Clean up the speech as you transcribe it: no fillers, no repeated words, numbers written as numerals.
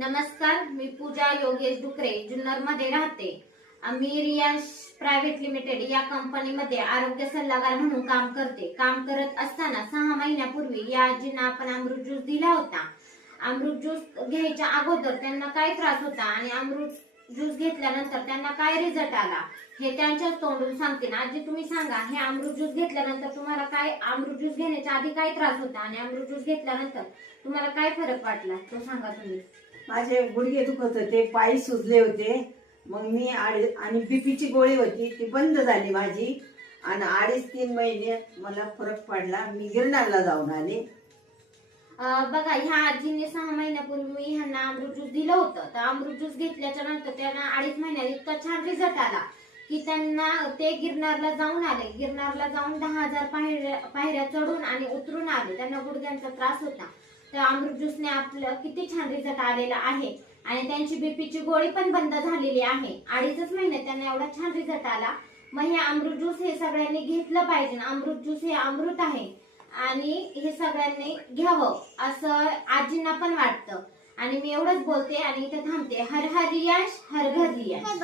नमस्कार, मी पूजा योगेश डुकरे जुन्नर मध्ये राहते। आम्ही रियांश प्रायव्हेट लिमिटेड या कंपनीमध्ये आरोग्य सल्लागार म्हणून काम करते। काम करत असताना 6 महिन्यापूर्वी या आजींना आपण अमृत ज्यूस दिला होता। अमृत ज्यूस घ्यायच्या अगोदर त्यांना काय त्रास होता आणि अमृत ज्यूस घेतल्यानंतर त्यांना काय रिझल्ट आला हे त्यांच्याच तोंडून सांगतील। आजी, तुम्ही सांगा, हे अमृत ज्यूस घेतल्यानंतर तुम्हाला काय, अमृत ज्यूस घेण्याच्या आधी काय त्रास होता आणि अमृत ज्यूस घेतल्यानंतर तुम्हाला काय फरक वाटला तो सांगा तुम्ही। माझे गुडघे दुखत होते, पाय सुजले होते। मग मी आणि बीपीची गोळी होती ती बंद झाली माझी आणि 2.5-3 महिने मला फरक पडला। मी गिरनारला जाऊन आले। बघा, ह्या आजीने 6 महिन्यापूर्वी ह्यांना अमृत ज्यूस दिलं होतं। तर अमृत ज्यूस घेतल्याच्या नंतर त्यांना 2.5 महिन्यात इतका छान रिझल्ट आला की त्यांना ते गिरनारला जाऊन आले। गिरनारला जाऊन 10,000 पायऱ्या चढून आणि उतरून आले। त्यांना गुडघ्यांचा त्रास होता, तर अमृत ज्यूसने आपलं किती छान रिझल्ट आलेला आहे आणि त्यांची बीपीची गोळी पण बंद झालेली आहे। 2.5 महिन्यात त्यांना एवढा छान रिझल्ट आला। मग हे अमृत ज्यूस हे सगळ्यांनी घेतलं पाहिजे। अमृत ज्यूस हे अमृत आहे आणि हे सगळ्यांनी घ्यावं असं आजींना पण वाटतं। आणि मी एवढंच बोलते आणि इथे थांबते। हर हर रियांश, हर घर रियांश।